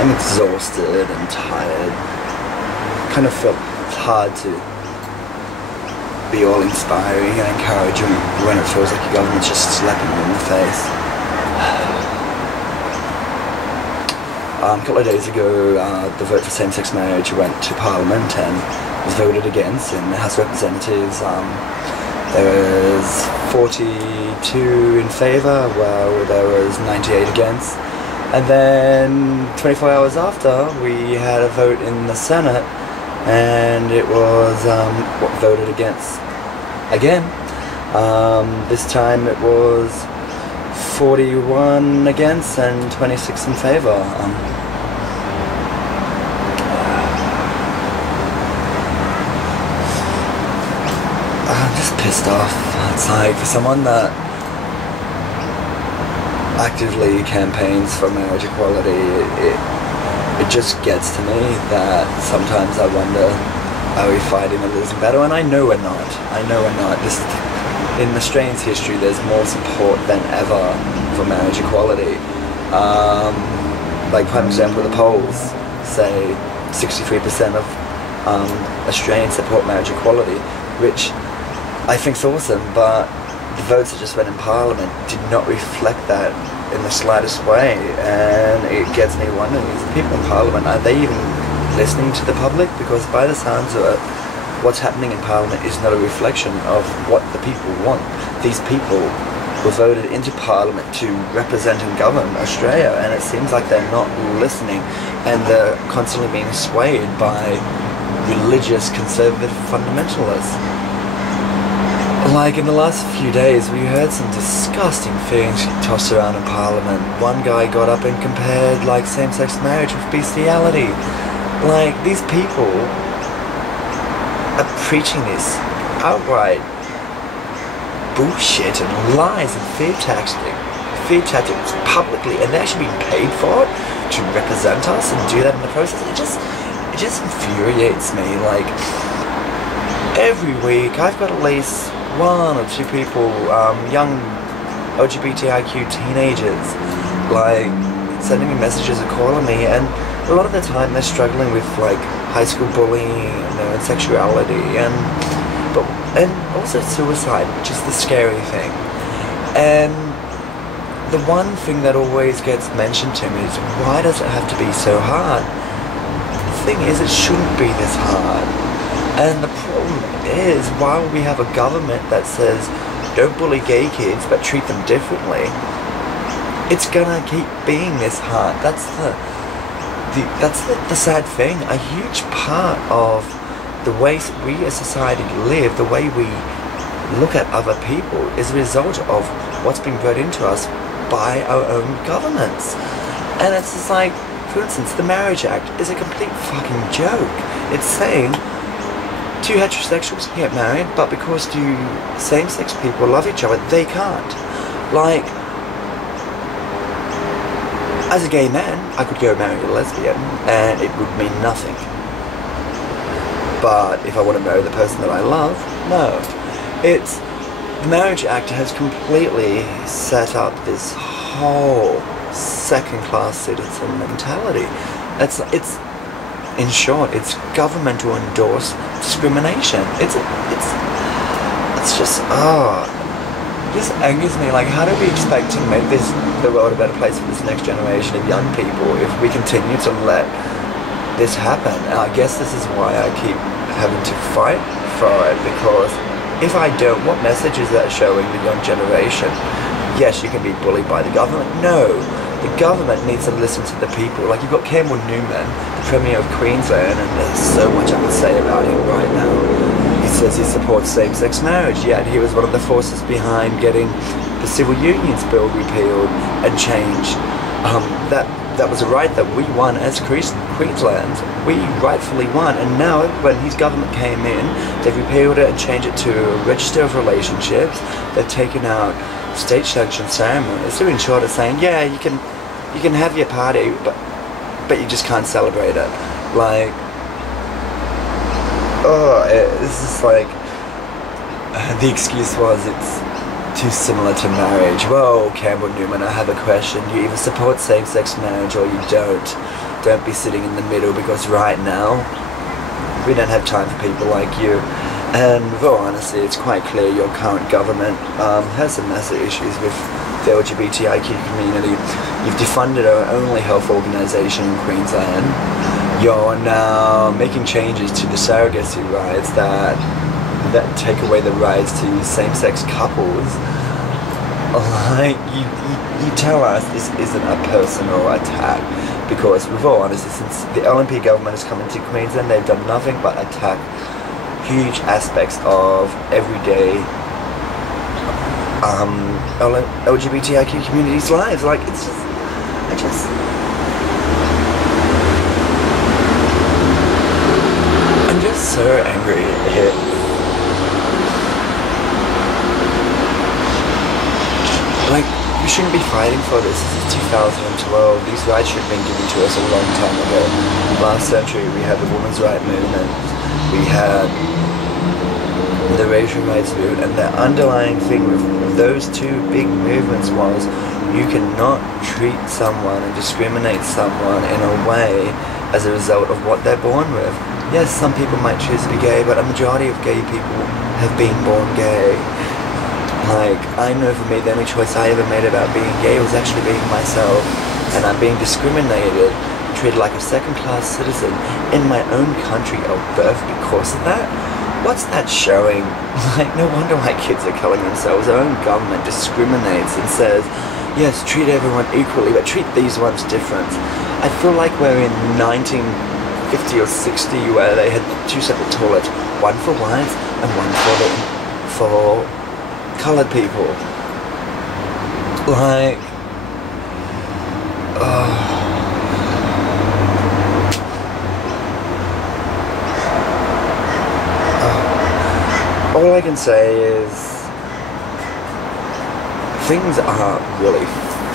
I'm exhausted and tired. Kind of felt hard to be all inspiring and encouraging when it feels like your government's just slapping you in the face. A couple of days ago, the vote for same-sex marriage went to Parliament and was voted against in the House of Representatives. There was 42 in favour, while there was 98 against. And then 24 hours after, we had a vote in the Senate, and it was voted against again. This time it was 41 against and 26 in favour. I'm just pissed off. It's like, for someone that actively campaigns for marriage equality, it just gets to me that sometimes I wonder, are we fighting a losing battle? And I know we're not. I know we're not. In Australia's history, there's more support than ever for marriage equality. Like, prime example, the polls say 63% of Australians support marriage equality, which I think's awesome, but the votes that just went in Parliament did not reflect that in the slightest way, and it gets me wondering, is the people in Parliament, are they even listening to the public? Because by the sounds of it, what's happening in Parliament is not a reflection of what the people want. These people were voted into Parliament to represent and govern Australia, and it seems like they're not listening, and they're constantly being swayed by religious conservative fundamentalists. Like, in the last few days, we heard some disgusting things tossed around in Parliament. One guy got up and compared, like, same-sex marriage with bestiality. Like, these people are preaching this outright bullshit and lies and fear tactics publicly, and they're actually being paid for it to represent us and do that in the process. It just infuriates me. Like, every week I've got at least one or two people, young LGBTIQ teenagers, like, sending me messages or calling me, and a lot of the time they're struggling with, like, high school bullying, and sexuality, and also suicide, which is the scary thing. And the one thing that always gets mentioned to me is, why does it have to be so hard? The thing is, it shouldn't be this hard. And the problem is, while we have a government that says, don't bully gay kids, but treat them differently, it's gonna keep being this hard. That's the sad thing. A huge part of the way we as society live, the way we look at other people, is a result of what's been brought into us by our own governments. And it's just like, for instance, the Marriage Act is a complete fucking joke. It's saying two heterosexuals can get married, but because two same-sex people love each other, they can't. Like, as a gay man, I could go marry a lesbian, and it would mean nothing. But if I want to marry the person that I love, no. The Marriage Act has completely set up this whole second-class citizen mentality. It's in short, it's governmental endorsed discrimination. It's just, this angers me. Like, how do we expect to make the world a better place for this next generation of young people if we continue to let this happen? And I guess this is why I keep having to fight for it, because if I don't, what message is that showing the young generation? Yes, you can be bullied by the government. No, the government needs to listen to the people. Like, you've got Campbell Newman, the Premier of Queensland, and there's so much I could say about him right now. He says he supports same-sex marriage, yet he was one of the forces behind getting the Civil Unions Bill repealed and changed. That was a right that we won as Queensland. We rightfully won, and now when his government came in, they've repealed it and changed it to a register of relationships. They've taken out state-sanctioned ceremonies. So in short, it's saying, yeah, you can have your party, but you just can't celebrate it. Like, it's just like, the excuse was it's too similar to marriage. Well, Campbell Newman, I have a question. You either support same-sex marriage or you don't. don't be sitting in the middle, because right now we don't have time for people like you. And with all honesty, it's quite clear your current government has some massive issues with the LGBTIQ community. You've defunded our only health organisation in Queensland. You're now making changes to the surrogacy rights that take away the rights to same-sex couples. Like, you tell us this isn't a personal attack, because with all honesty, since the LNP government has come into Queensland, they've done nothing but attack huge aspects of everyday LGBTIQ communities' lives. Like, it's just, I'm just so angry here. Like, we shouldn't be fighting for this. This is 2012. These rights should have been given to us a long time ago. Last century, we had the women's rights movement. We had the racial rights movement, and the underlying thing with those two big movements was you cannot treat someone and discriminate someone in a way as a result of what they're born with. Yes, some people might choose to be gay, but a majority of gay people have been born gay. Like, I know for me, the only choice I ever made about being gay was actually being myself, and I'm being discriminated, treated like a second-class citizen in my own country of birth because of that. What's that showing? Like, no wonder why kids are killing themselves. Our own government discriminates and says, yes, treat everyone equally, but treat these ones different. I feel like we're in 1950 or 60, where they had two separate toilets, one for whites and one for coloured people. Like, all I can say is things are really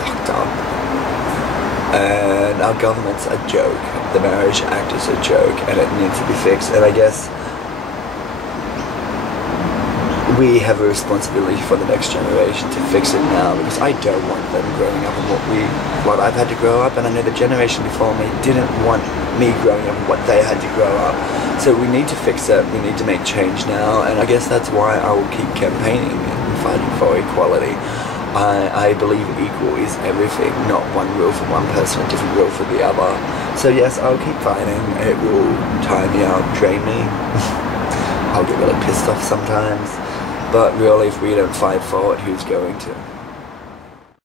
fucked up, and our government's a joke. The Marriage Act is a joke, and it needs to be fixed. And I guess we have a responsibility for the next generation to fix it now, because I don't want them growing up in what I've had to grow up, and I know the generation before me didn't want me growing up in what they had to grow up. So we need to fix it, we need to make change now, and I guess that's why I will keep campaigning and fighting for equality. I believe equal is everything, not one rule for one person, a different rule for the other. So yes, I'll keep fighting. It will tire me out, drain me. I'll get really pissed off sometimes. But really, if we don't fight for it, who's going to?